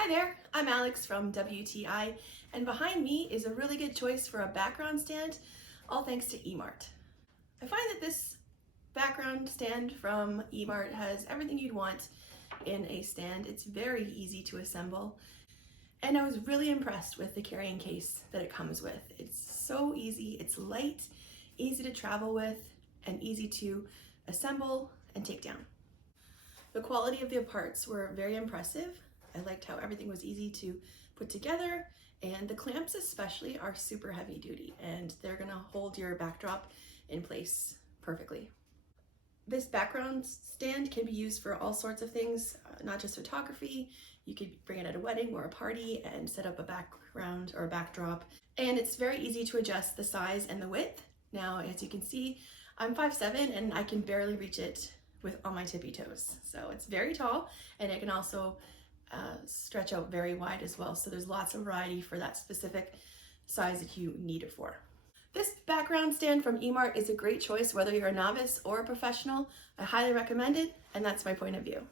Hi there, I'm Alex from WTI, and behind me is a really good choice for a background stand, all thanks to EMART. I find that this background stand from EMART has everything you'd want in a stand. It's very easy to assemble, and I was really impressed with the carrying case that it comes with. It's so easy, it's light, easy to travel with, and easy to assemble and take down. The quality of the parts were very impressive. I liked how everything was easy to put together, and the clamps especially are super heavy duty and they're gonna hold your backdrop in place perfectly. This background stand can be used for all sorts of things, not just photography. You could bring it at a wedding or a party and set up a background or a backdrop. And it's very easy to adjust the size and the width. Now, as you can see, I'm 5'7" and I can barely reach it on my tippy toes. So it's very tall, and it can also stretch out very wide as well. So there's lots of variety for that specific size that you need it for. This background stand from EMART is a great choice whether you're a novice or a professional. I highly recommend it, and that's my point of view.